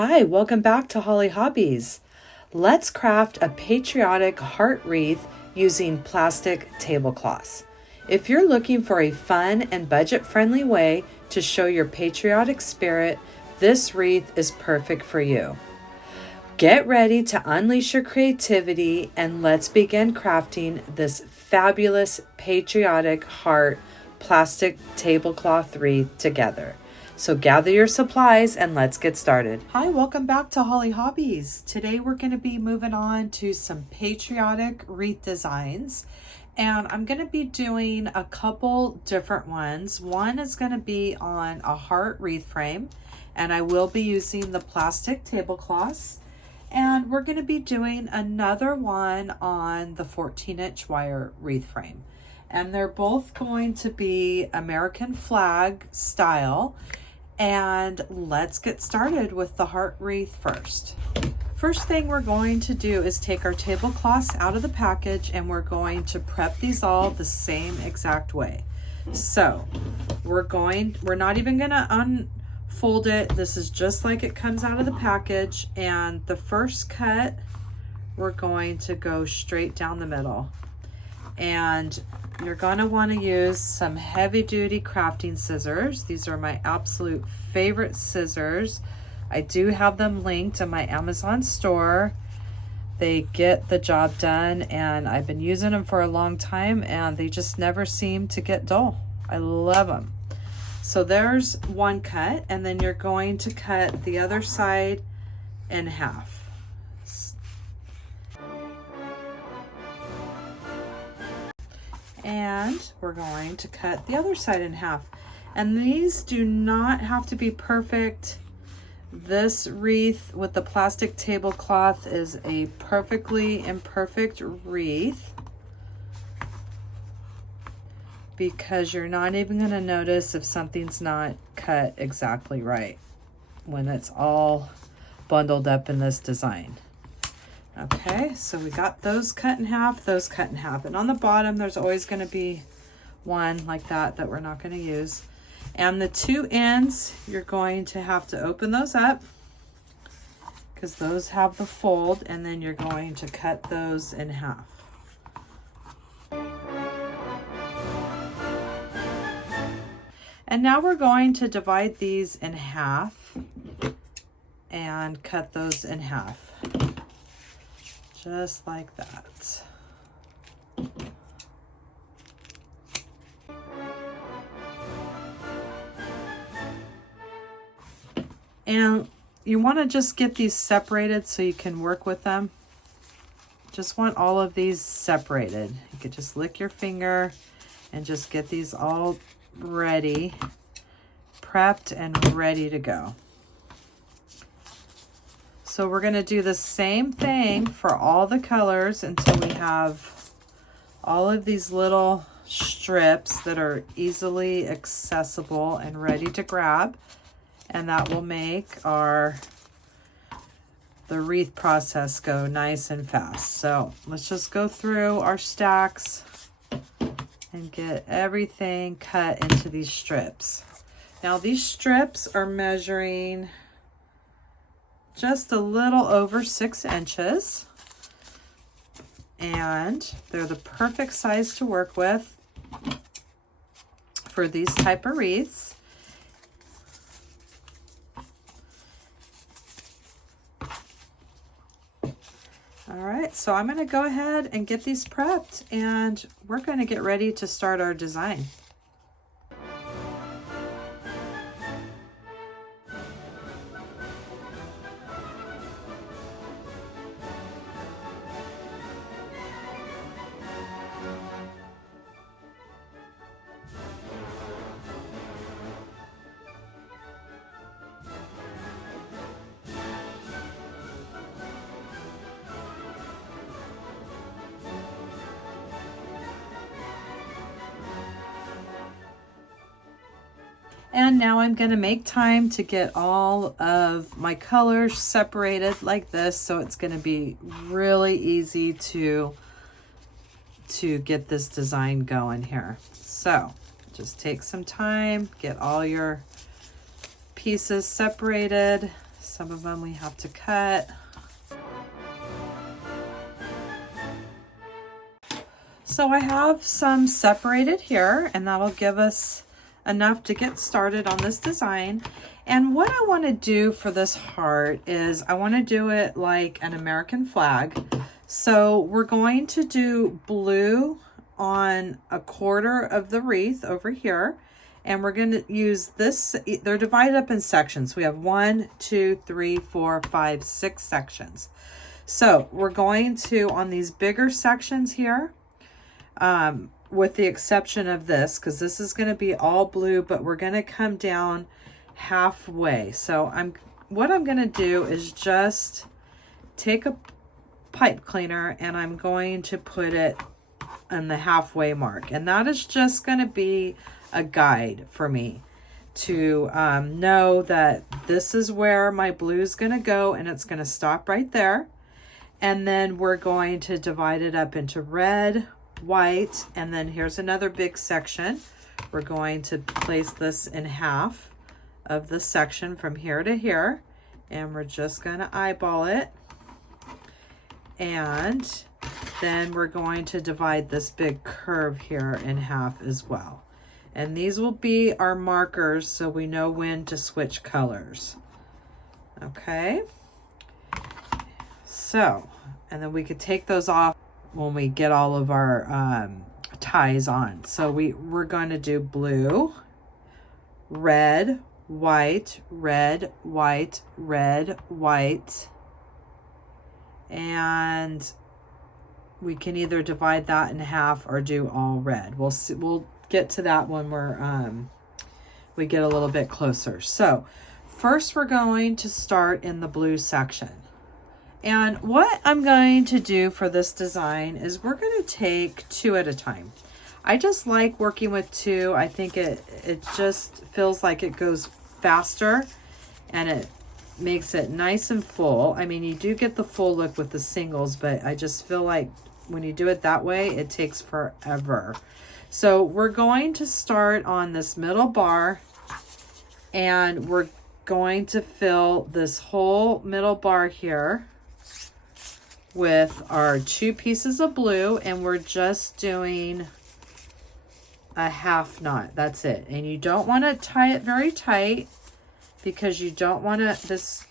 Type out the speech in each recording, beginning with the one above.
Hi, welcome back to Hollie Hobbies. Let's craft a patriotic heart wreath using plastic tablecloths. If you're looking for a fun and budget-friendly way to show your patriotic spirit, this wreath is perfect for you. Get ready to unleash your creativity and let's begin crafting this fabulous patriotic heart plastic tablecloth wreath together. So gather your supplies and let's get started. Hi, welcome back to Hollie Hobbies. Today we're going to be moving on to some patriotic wreath designs. And I'm going to be doing a couple different ones. One is going to be on a heart wreath frame, and I will be using the plastic tablecloths. And we're going to be doing another one on the 14-inch wire wreath frame. And they're both going to be American flag style. And let's get started with the heart wreath first. First thing we're going to do is take our tablecloths out of the package and we're going to prep these all the same exact way. So we're not even gonna unfold it. This is just like it comes out of the package. And the first cut, we're going to go straight down the middle. And you're going to want to use some heavy duty crafting scissors. These are my absolute favorite scissors. I do have them linked in my Amazon store. They get the job done and I've been using them for a long time and they just never seem to get dull. I love them. So there's one cut, and then you're going to cut the other side in half. And we're going to cut the other side in half. And these do not have to be perfect. This wreath with the plastic tablecloth is a perfectly imperfect wreath because you're not even going to notice if something's not cut exactly right when it's all bundled up in this design. Okay, so we got those cut in half, those cut in half. And on the bottom, there's always going to be one like that we're not going to use. And the two ends, you're going to have to open those up because those have the fold, and then you're going to cut those in half. And now we're going to divide these in half and cut those in half. Just like that. And you want to just get these separated so you can work with them. Just want all of these separated. You could just lick your finger and just get these all ready, prepped and ready to go. So we're going to do the same thing for all the colors until we have all of these little strips that are easily accessible and ready to grab. And that will make the wreath process go nice and fast. So let's just go through our stacks and get everything cut into these strips. Now these strips are measuring just a little over 6 inches, and they're the perfect size to work with for these type of wreaths. All right, so I'm going to go ahead and get these prepped, and we're going to get ready to start our design. And now I'm going to make time to get all of my colors separated like this, so it's going to be really easy to get this design going here. So just take some time, get all your pieces separated Some of them we have to cut. So I have some separated here, and that'll give us enough to get started on this design. And what I want to do for this heart is I want to do it like an American flag. So we're going to do blue on a quarter of the wreath over here. And we're going to use this, they're divided up in sections. We have 1, 2, 3, 4, 5, 6 sections. So we're going to, on these bigger sections here, with the exception of this, because this is going to be all blue, but we're going to come down halfway. So what I'm going to do is just take a pipe cleaner and I'm going to put it on the halfway mark. And that is just going to be a guide for me to know that this is where my blue is going to go, and it's going to stop right there. And then we're going to divide it up into red, white, and then here's another big section. We're going to place this in half of the section from here to here, and we're just going to eyeball it. And then we're going to divide this big curve here in half as well. And these will be our markers so we know when to switch colors. Okay. So, and then we could take those off when we get all of our ties on. So we're going to do blue, red, white, red, white, red, white. And we can either divide that in half or do all red. We'll see, we'll get to that when we get a little bit closer. So first we're going to start in the blue section. And what I'm going to do for this design is we're going to take 2 at a time. I just like working with 2. I think it just feels like it goes faster and it makes it nice and full. I mean, you do get the full look with the singles, but I just feel like when you do it that way, it takes forever. So we're going to start on this middle bar, and we're going to fill this whole middle bar here with our 2 pieces of blue, and we're just doing a half knot. That's it. And you don't want to tie it very tight because you don't want to, this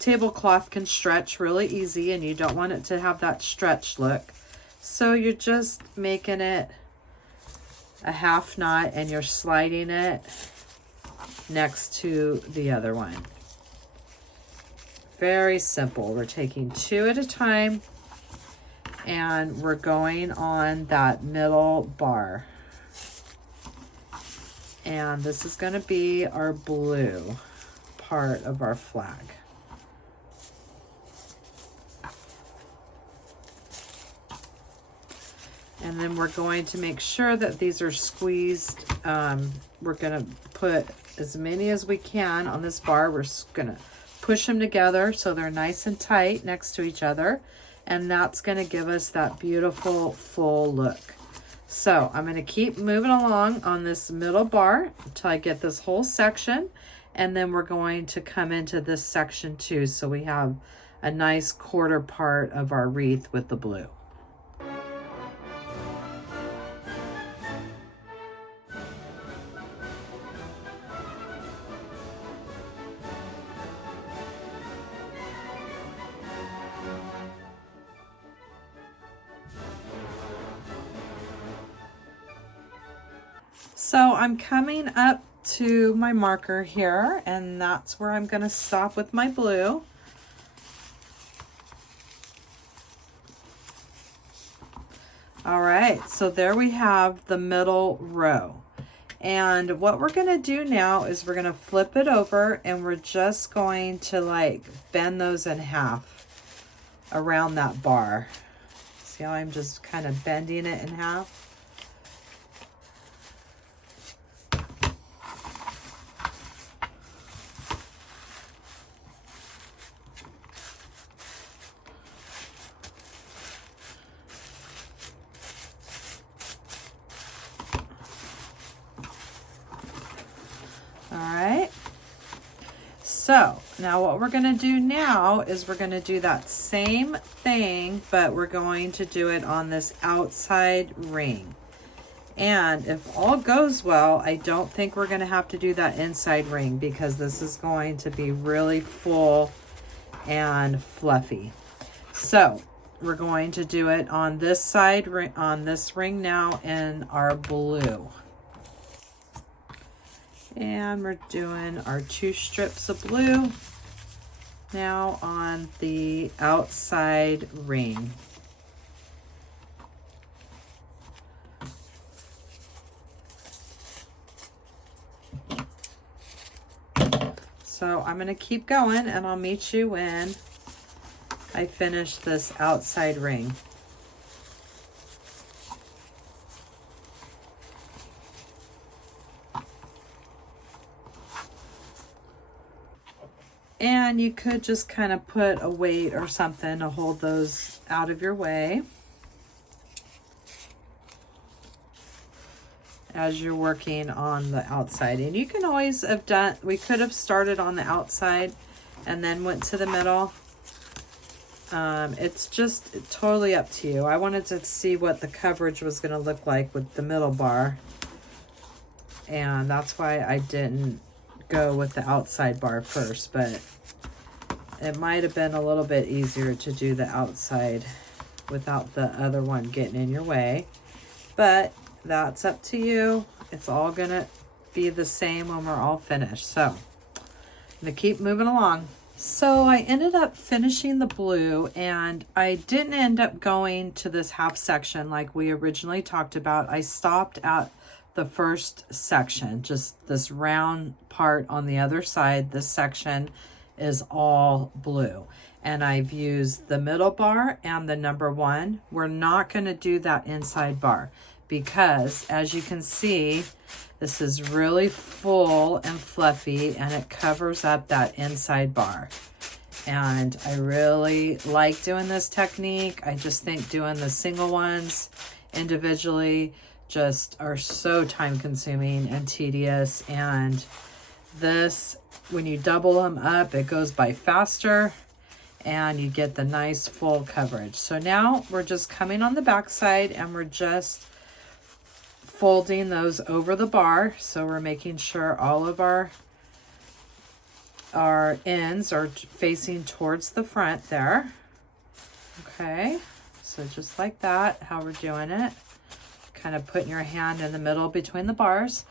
tablecloth can stretch really easy and you don't want it to have that stretch look. So you're just making it a half knot and you're sliding it next to the other one. Very simple. We're taking 2 at a time and we're going on that middle bar. And this is going to be our blue part of our flag. And then we're going to make sure that these are squeezed. We're going to put as many as we can on this bar. We're going to push them together so they're nice and tight next to each other. And that's going to give us that beautiful full look. So I'm going to keep moving along on this middle bar until I get this whole section. And then we're going to come into this section too. So we have a nice quarter part of our wreath with the blue. So I'm coming up to my marker here, and that's where I'm going to stop with my blue. All right, so there we have the middle row. And what we're going to do now is we're going to flip it over, and we're just going to like bend those in half around that bar. See how I'm just kind of bending it in half? So Now what we're gonna do now is we're gonna do that same thing, but we're going to do it on this outside ring. And if all goes well, I don't think we're gonna have to do that inside ring because this is going to be really full and fluffy. So we're going to do it on this side, on this ring now in our blue. And we're doing our 2 strips of blue now on the outside ring. So I'm going to keep going and I'll meet you when I finish this outside ring. And you could just kind of put a weight or something to hold those out of your way as you're working on the outside. And you can always have done, we could have started on the outside and then went to the middle. It's just totally up to you. I wanted to see what the coverage was going to look like with the middle bar. And that's why I didn't go with the outside bar first, but it might have been a little bit easier to do the outside without the other one getting in your way. But that's up to you. It's all going to be the same when we're all finished. So I'm going to keep moving along. So I ended up finishing the blue and I didn't end up going to this half section like we originally talked about. I stopped at the first section, just this round part on the other side. This section is all blue. And I've used the middle bar and the number 1. We're not going to do that inside bar because as you can see, this is really full and fluffy and it covers up that inside bar. And I really like doing this technique. I just think doing the single ones individually just are so time consuming and tedious. And this, when you double them up, it goes by faster and you get the nice full coverage. So now we're just coming on the back side and we're just folding those over the bar. So we're making sure all of our ends are facing towards the front there. Okay, so just like that, how we're doing it. Kind of putting your hand in the middle between the bars.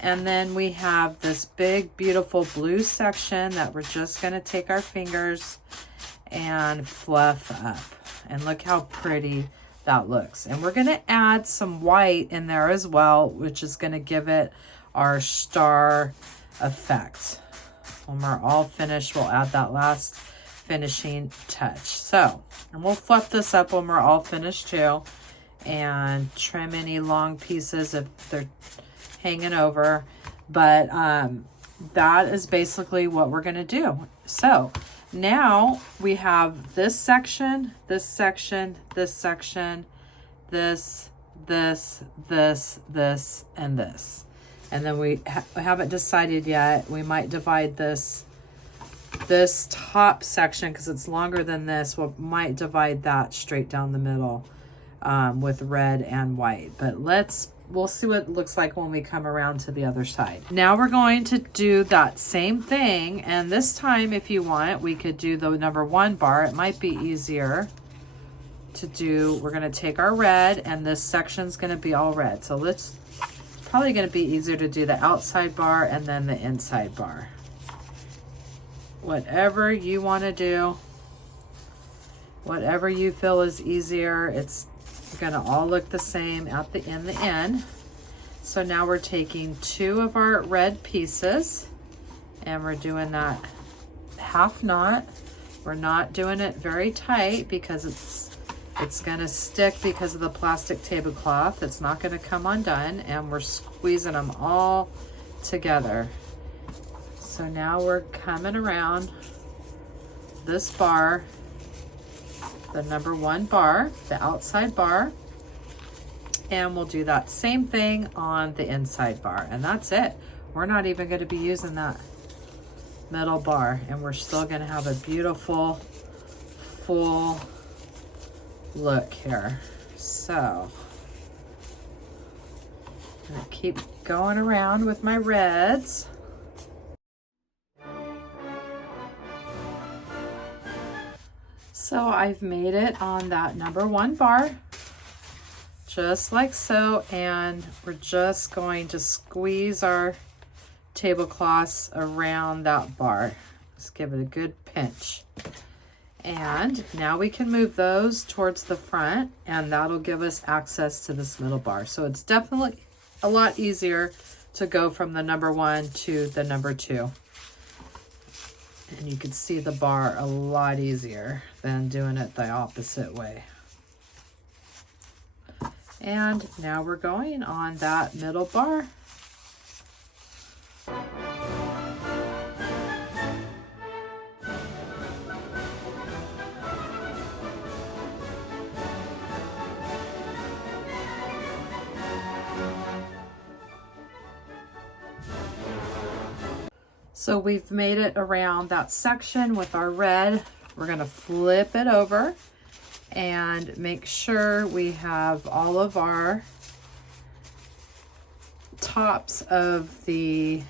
And then we have this big, beautiful blue section that we're just going to take our fingers and fluff up. And look how pretty that looks. And we're going to add some white in there as well, which is going to give it our star effect. When we're all finished, we'll add that last finishing touch. So, and we'll fluff this up when we're all finished too. And trim any long pieces if they're hanging over. But that is basically what we're going to do. So now we have this section, this section, this section, this, and this. And then we haven't decided yet. We might divide this top section because it's longer than this. We might divide that straight down the middle. With red and white, but we'll see what it looks like when we come around to the other side. Now we're going to do that same thing, and this time if you want, we could do the number 1 bar. It might be easier to do. We're going to take our red, and this section's going to be all red, so it's probably going to be easier to do the outside bar and then the inside bar. Whatever you want to do, whatever you feel is easier. It's gonna all look the same in the end. So now we're taking 2 of our red pieces and we're doing that half knot. We're not doing it very tight because it's gonna stick because of the plastic tablecloth. It's not gonna come undone, and we're squeezing them all together. So now we're coming around this bar, the number 1 bar, the outside bar, and we'll do that same thing on the inside bar, and that's it. We're not even going to be using that middle bar, and we're still gonna have a beautiful full look here. So I'm gonna keep going around with my reds. So I've made it on that number 1 bar, just like so, and we're just going to squeeze our tablecloths around that bar. Just give it a good pinch. And now we can move those towards the front, and that'll give us access to this middle bar. So it's definitely a lot easier to go from the number 1 to the number 2. And you can see the bar a lot easier than doing it the opposite way. And now we're going on that middle bar. So we've made it around that section with our red. We're gonna flip it over and make sure we have all of our tops of the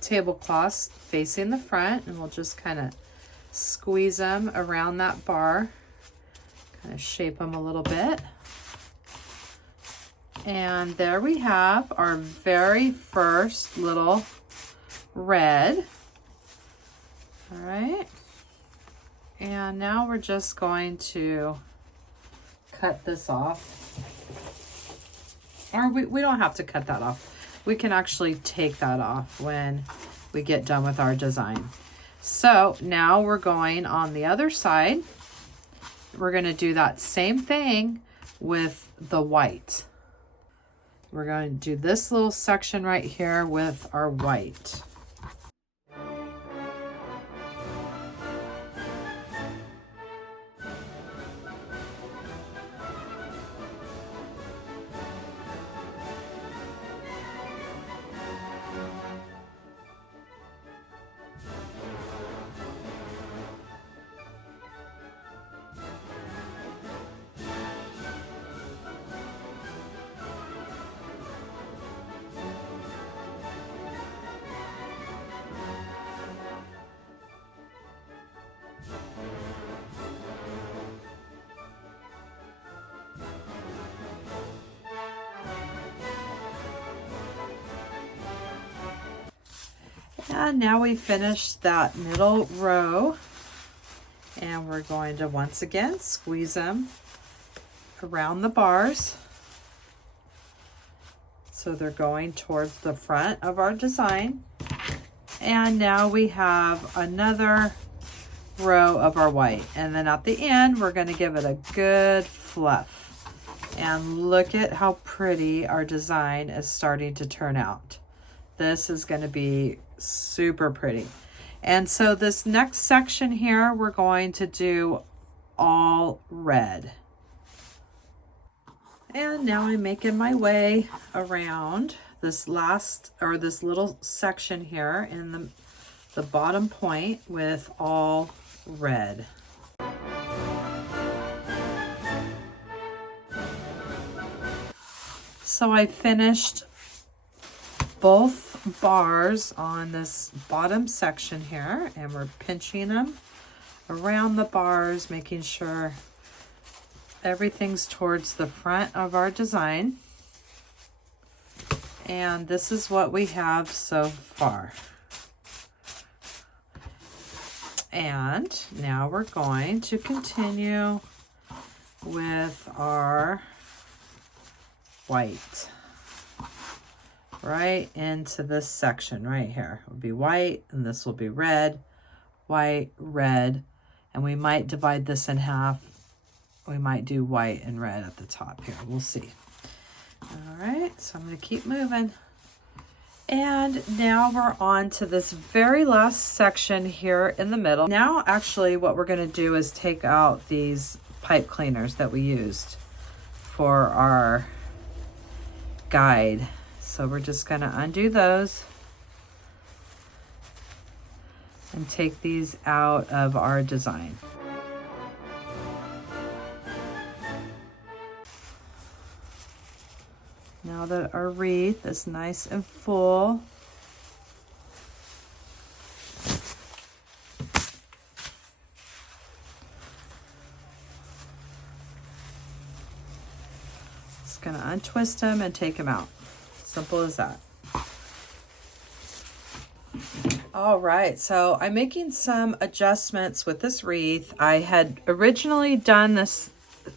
tablecloths facing the front, and we'll just kind of squeeze them around that bar, kind of shape them a little bit. And there we have our very first little red. All right, and now we're just going to cut this off, or we don't have to cut that off. We can actually take that off when we get done with our design. So now we're going on the other side. We're going to do that same thing with the white. We're going to do this little section right here with our white. And now we finished that middle row, and we're going to once again squeeze them around the bars so they're going towards the front of our design. And now we have another row of our white, and then at the end we're going to give it a good fluff. And look at how pretty our design is starting to turn out. This is going to be super pretty. And so this next section here, we're going to do all red. And now I'm making my way around this last, or this little section here in the bottom point with all red. So I finished both bars on this bottom section here, and we're pinching them around the bars, making sure everything's towards the front of our design. And this is what we have so far. And now we're going to continue with our white. Right into this section right here. It will be white, and this will be red, white, red, and we might divide this in half. We might do white and red at the top here. We'll see. All right, so I'm going to keep moving. And now we're on to this very last section here in the middle. Now, actually, what we're going to do is take out these pipe cleaners that we used for our guide. So we're just going to undo those. and take these out of our design. Now that our wreath is nice and full, just gonna untwist them and take them out. Simple as that. All right, so I'm making some adjustments with this wreath. I had originally done this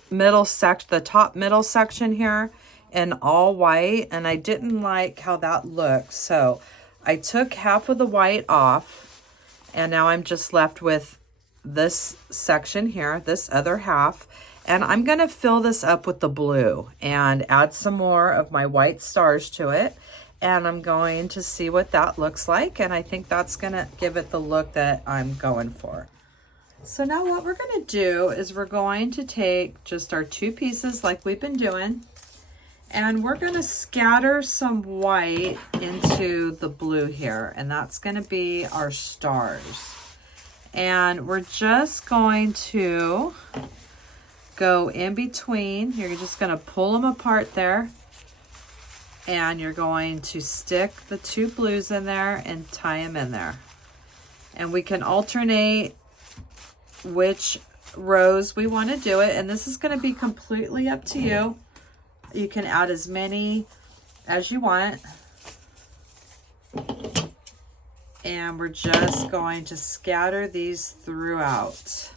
the top middle section here in all white, and I didn't like how that looked. So I took half of the white off, and now I'm just left with this section here, this other half. And I'm gonna fill this up with the blue and add some more of my white stars to it. And I'm going to see what that looks like. And I think that's gonna give it the look that I'm going for. So now what we're gonna do is we're going to take just our two pieces like we've been doing, and we're gonna scatter some white into the blue here, and that's gonna be our stars. And we're just going to go in between. You're just gonna pull them apart there, and you're going to stick the two blues in there and tie them in there. And we can alternate which rows we want to do it, and this is going to be completely up to you. You can add as many as you want, and we're just going to scatter these throughout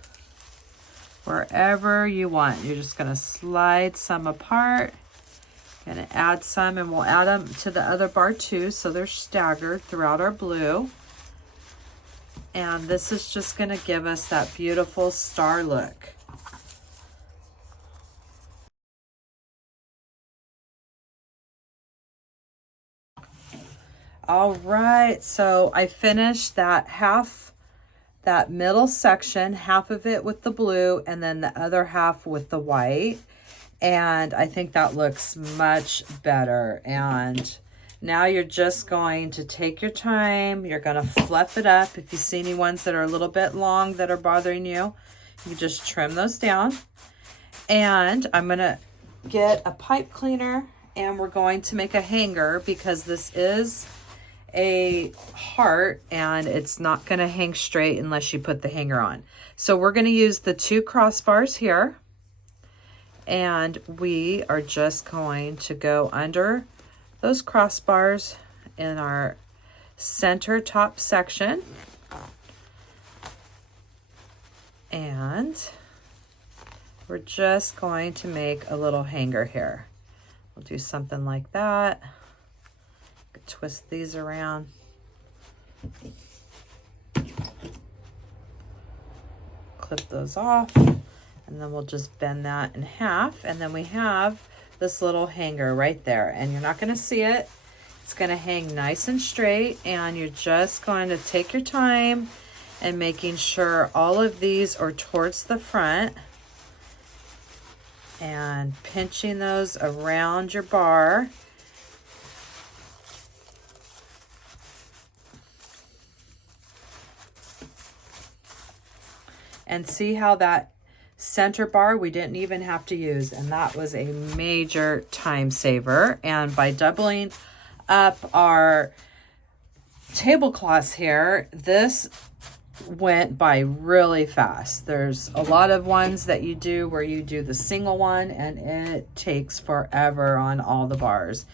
wherever you want. You're just going to slide some apart, going to add some, and we'll add them to the other bar too, so they're staggered throughout our blue. And this is just going to give us that beautiful star look. All right, so I finished that middle section, half of it with the blue and then the other half with the white. And I think that looks much better. And now you're just going to take your time. You're going to fluff it up. If you see any ones that are a little bit long that are bothering you, you just trim those down. And I'm going to get a pipe cleaner, and we're going to make a hanger because this is a heart and it's not going to hang straight unless you put the hanger on. So we're going to use the two crossbars here, and we are just going to go under those crossbars in our center top section, and we're just going to make a little hanger here. We'll do something like that. Twist these around. Clip those off, and then we'll just bend that in half, and then we have this little hanger right there, and you're not going to see it. It's going to hang nice and straight, and you're just going to take your time and making sure all of these are towards the front and pinching those around your bar. And see how that center bar we didn't even have to use, and that was a major time saver. And by doubling up our tablecloths here, this went by really fast. There's a lot of ones that you do where you do the single one and it takes forever on all the bars.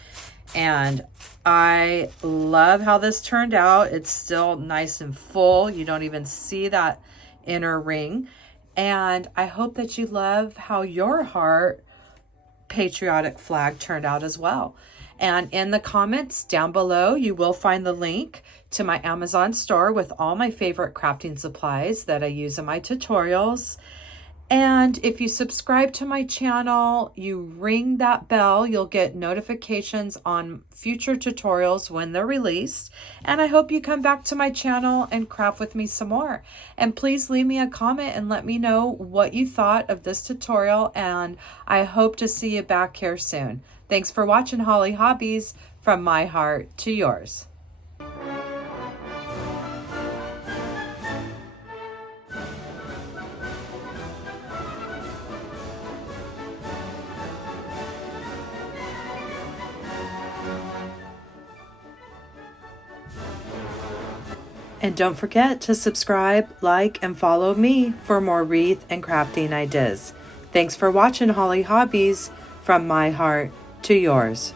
And I love how this turned out. It's still nice and full. You don't even see that inner ring. And I hope that you love how your heart patriotic flag turned out as well. And in the comments down below, you will find the link to my Amazon store with all my favorite crafting supplies that I use in my tutorials. And if you subscribe to my channel, you ring that bell, you'll get notifications on future tutorials when they're released. And I hope you come back to my channel and craft with me some more. And please leave me a comment and let me know what you thought of this tutorial. And I hope to see you back here soon. Thanks for watching Hollie Hobbies, from my heart to yours. And don't forget to subscribe, like, and follow me for more wreath and crafting ideas. Thanks for watching Hollie Hobbies, from my heart to yours.